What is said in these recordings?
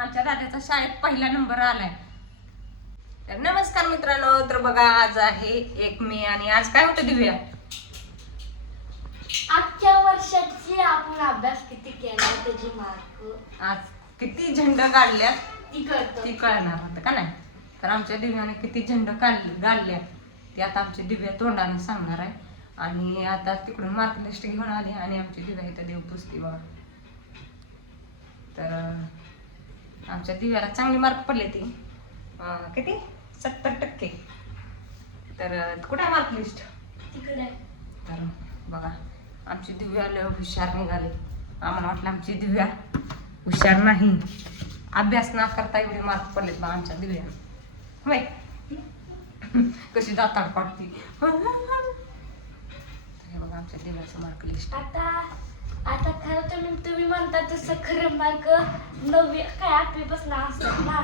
आमच्या दादाचा शाळेत पहिला नंबर आलाय. तर नमस्कार मित्रांनो, तर बघा आज आहे 1 मे आणि आज काय होतं दिव्या? आजच्या वर्षाची आपण अभ्यास किती केला त्याची मार्क आज किती झेंडा काढल्या ती कळतं. ती कळणार होतं का नाही. तर आमच्या दिव्याने किती झेंडा काढल्या ते आता आमची दिव्या तोंडाने सांगणार आहे. आणि आता तिकडून मार्क लिस्ट घेऊन आली आणि आमची दिव्या इथं देव पुसती बघा. तर आमच्या दिव्याला चांगले मार्क पडले ती किती 70%. तर कुठे आहे मार्क लिस्ट? तिकडे. तर बघा आमची दिव्या लय हुशार निघाली. आम्हाला वाटलं आमची दिव्या हुशार नाही, अभ्यास ना करता एवढे मार्क पडलेत बा आमच्या दिव्या. होय कशी दाताड काढती. हे बघा आमच्या दिव्याचं मार्क लिस्ट. आता खरं तुम्ही म्हणता तसं खरं मार्क 9वी काय 8वी पासून असतात ना.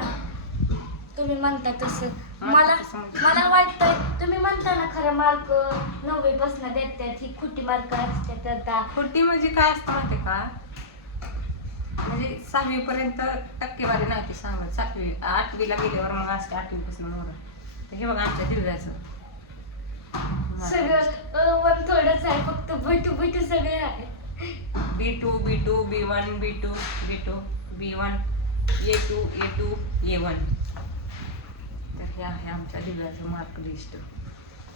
तुम्ही म्हणता तसं मला वाटतंय तुम्ही म्हणता ना खरं मार्क 9वी पासून देतात, ही खोटी मार्क असतात. आता खोटी म्हणजे काय असतं माहिती का, म्हणजे 6वी पर्यंत टक्केवारी नव्हती सांगत, 7वी 8वीला गेल्यावर मग असते 8वी पासून मोर. तर हे बघा आमच्या दिव्याचं सगळं वन थोडंच आहे, फक्त बैठू सगळे आहे. B2 B2 B1 B2 B2 B1 A2 A2 A1. तर हे आहे आमच्या दिव्याचं मार्क लिस्ट.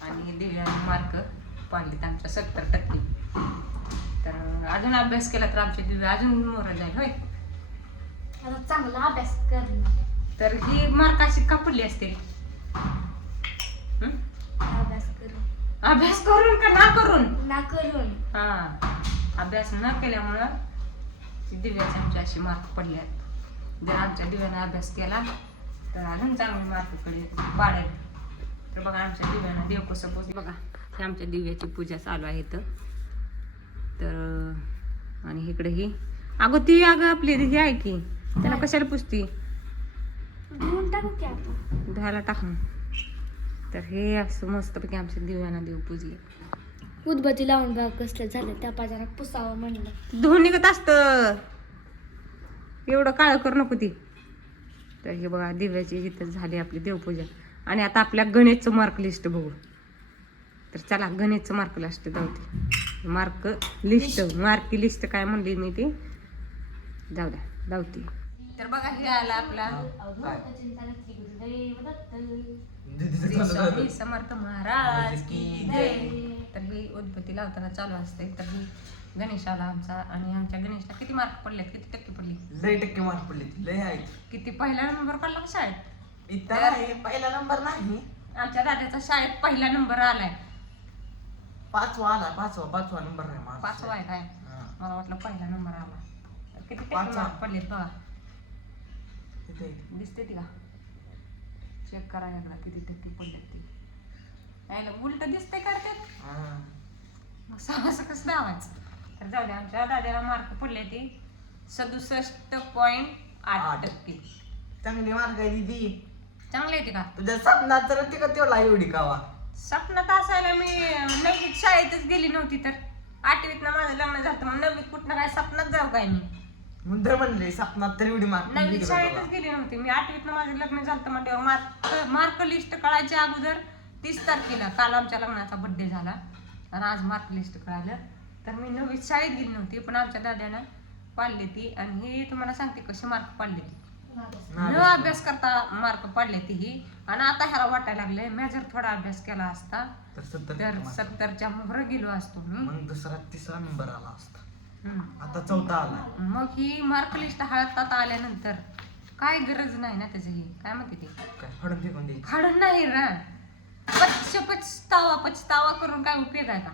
आणि दिव्याने मार्क पाडलेत आमच्या 70%. तर अजून अभ्यास केला तर आमची दिव्या अजून मोर जाईल. होय आता चांगला अभ्यास करणं. तर ही मार्क अशी का पडली असते? अभ्यास करून का ना करून? हा, अभ्यास न केल्यामुळं दिव्याचे आमचे असे मार्क पडले आहेत. जर आमच्या दिव्याने अभ्यास केला तर अजून चांगले मार्ककडे वाढेल. तर बघा आमच्या दिव्यानं देव कसं पोच. बघा ही आमच्या दिव्याची पूजा चालू आहे इथं. तर आणि इकडे ही ती आपली ही आहे की, त्याला कशाला पुसती? घेऊन टाकू की आपण धुवायला टाकून. तर हे असं मस्तपैकी आमच्या दिव्यानं देव पूजले. उदबत्ती लावून बघ कसलं झालं, त्या पाजारात पुसावं म्हणलं. धुवून निघत असतं, एवढं काळं करू नको ती. तर हे बघा दिव्याची इथं झाली आपली देवपूजा. आणि आता आपल्या गणेशचं मार्क लिस्ट बघू. तर चला गणेशचं मार्क लिस्ट धावते. मार्क लिस्ट काय म्हणली मी ती, जाऊ द्या धावती. तर बघा हे आला आपला स्वामी समर्थ महाराज की जय. तर ही उदबत्ती लावताना चालू असते. तर ही गणेशाला आमचा, आणि आमच्या गणेशला किती मार्क पडलेत? किती टक्के पडली? लय टक्के मार्क पडले, लय आहे. किती पहिला नंबर पडला का शाळेत? इथं आहे पहिला नंबर नाही, आमच्या दादाचा शाळेत पहिला नंबर आलाय. 5वा आला. 5वा नंबर आहे माझा. 5वा आहे काय? मला वाटलं पहिला नंबर आला. तर किती टक्के 5वा. मार्क पडलेत बघा. इथे दिसते ती का? चेक करा एकदा किती टक्के पडलेत ते. यायला उलट दिसतंय का ते? मग असं कसं दावायचं? तर जाऊ दे, आमच्या दादाला मार्क पडले ते 67.8%. चांगली मार्क आहे दीदी. चांगले येते का? तुझ्या स्वप्नात तर ती का तेवढा एवढी कावा? स्वप्नात असायला मी 9वीत शाळेतच गेली नव्हती. तर 8वीत ना माझं लग्न झालं, मग 9वीत कुठनं काय स्वप्नात जाऊ काय मी? मुद्दा म्हणले स्वप्नात तर एवढी मार्क 9वीत शाळेतच गेली नव्हती मी. 8वीत ना माझं लग्न झालं म्हणजे मार्क लिस्ट कळायच्या अगोदर 30 तारखेला काल आमच्या लग्नाचा बर्थडे झाला आणि आज मार्क लिस्ट कळालं. तर मी 9वीत शाळेत गेली नव्हती, पण आमच्या दादानं पाडली ती. आणि हे तुम्हाला सांगते कसे मार्क पाडले ती. न अभ्यास करता मार्क पाडले ती ही. आणि आता ह्याला वाटायला लागले मी जर थोडा अभ्यास केला असता तर तर 70च्या मोहर गेलो असतो मी. मग दुसरा 3रा नंबर आला असता. आता 4था आला. मग ही मार्क लिस्ट हातात आल्यानंतर काय गरज नाही ना त्याची. ही काय म्हणते ते, काय फाडून फेकून द्यायची? फाडून नाही ना, पछतावा करून काय उपयोग आहे का?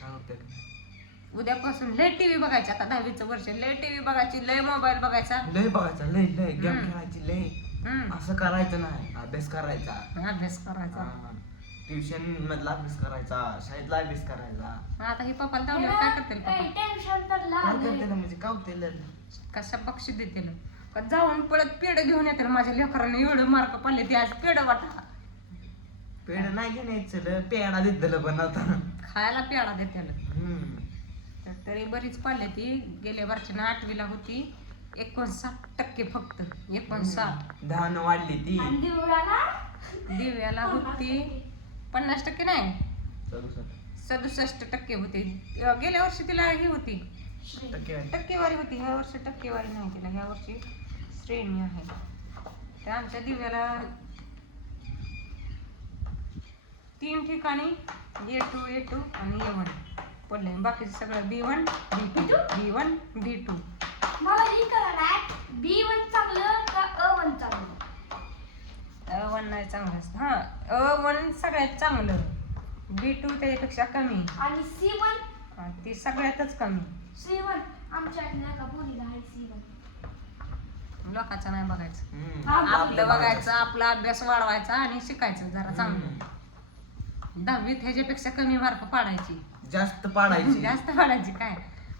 काय होतं? उद्यापासून लय टीव्ही बघायची. आता 10वीचं वर्ष, लय टीव्ही बघायची, लय मोबाईल बघायचा, लय बघायचा, लय गेम खेळायची, लय असं करायचं नाही. अभ्यास करायचा, ट्युशन मधला अभ्यास करायचा, शाळेतला अभ्यास करायचा. आता ही पप्पाला धावल्यावर काय करतील पप्पा? काय करते ना म्हणजे काय होते? कशा बक्षीस देतील का? जाऊन पळत पेड घेऊन येतील. माझ्या लेकरांनी एवढं मार्क पडले ते आज पेड वाटा. पेढ नाही घेऊन यायचं, पेढा देत पण आता खायला पेडा देतील. तरी बरीच पडले ती. गेल्या वर्षी 8वीला होती 59% फक्त 59. 10 वाढली ती आणि दिवळाला दिव्याला होती 50% नाही 67% होती. गेल्या वर्षी तिला ही होती टक्केवारी होती. ह्या वर्षी टक्केवारी नाही तिला. ह्या वर्षी श्रेणी आहे. त्या आमच्या दिव्याला 3 ठिकाणी A2 आणि A1 पडले. बाकीचं सगळं B1 B2 मला हे कळलं नाही B1 चांगलं का A1 चांगलं. A1 नाही चांगलं असतं. हा A1 सगळ्यात चांगलं. B2 त्याच्यापेक्षा कमी आणि C1 आणि ती सगळ्यातच कमी. C1 आमच्या एका मुलीला आहे C1. लोकांचं नाही बघायचं, आपलं आपलं बघायचं, आपला अभ्यास वाढवायचा आणि शिकायचं जरा चांगलं. 10वीत ह्याच्यापेक्षा कमी मार्क पाडायची, जास्त पाडायची. जास्त पाडायची काय.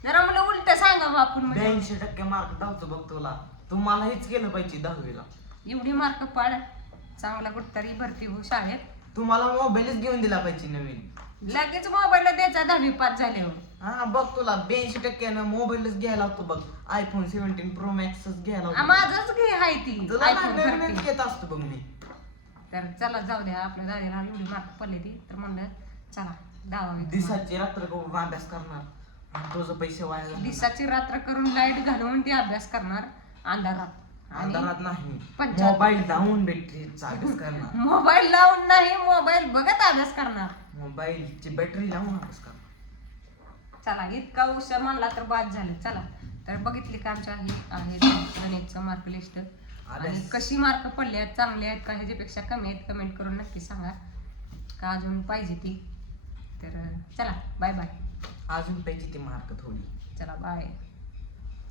जरा मला उलट सांगा बा आपण म्हणजे 82% मार्क धावतो बघ तुला. तुम्हाला हेच केलं पाहिजे 10वीला. एवढी मार्क पाड, चांगला कुठतरी भरती हो शाळेत. तुम्हाला मोबाईलच घेऊन दिला पाहिजे नवीन. लगेच मोबाईल द्यायचा 10वी पास झाल्यावर. हा बघ तुला 82% मोबाईलच घ्यायला होतो बघ. iPhone 17 Pro Maxच घ्यायला होतो. माझंच घे आहे ती तुला iPhone नवीनच 13. घेत असतो बघ मी. तर चला जाऊ द्या, आपल्या दादीला एवढी मार्क पडली ती तर म्हणलं चला 10वी. दिसाची रात्र करून अभ्यास करणार आणि तुझं पैसे वाया घालवणार. दिसाची रात्र करून लाईट घालवून ती अभ्यास करणार अंधारात. आणि अंधारात नाही, 75. मोबाईल लावून बॅटरीचा अभ्यास करणार. मोबाईल लावून नाही, मोबाईल बघत अभ्यास करणार. मोबाईलची बॅटरी लावून अभ्यास करणार. चला इतका उशीर म्हणला तर बाद झालं. चला तर बघितली का आमच्या ही आहे गणितचं मार्क लिस्ट आणि कशी मार्क पडले आहेत, चांगले आहेत का ह्याच्यापेक्षा कमी आहेत, कमेंट करून नक्की सांगा का अजून पाहिजे ती. तर चला बाय बाय. अजून पाहिजे ती मार्क थोडी. चला बाय.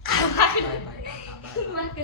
Bye bye. मार्क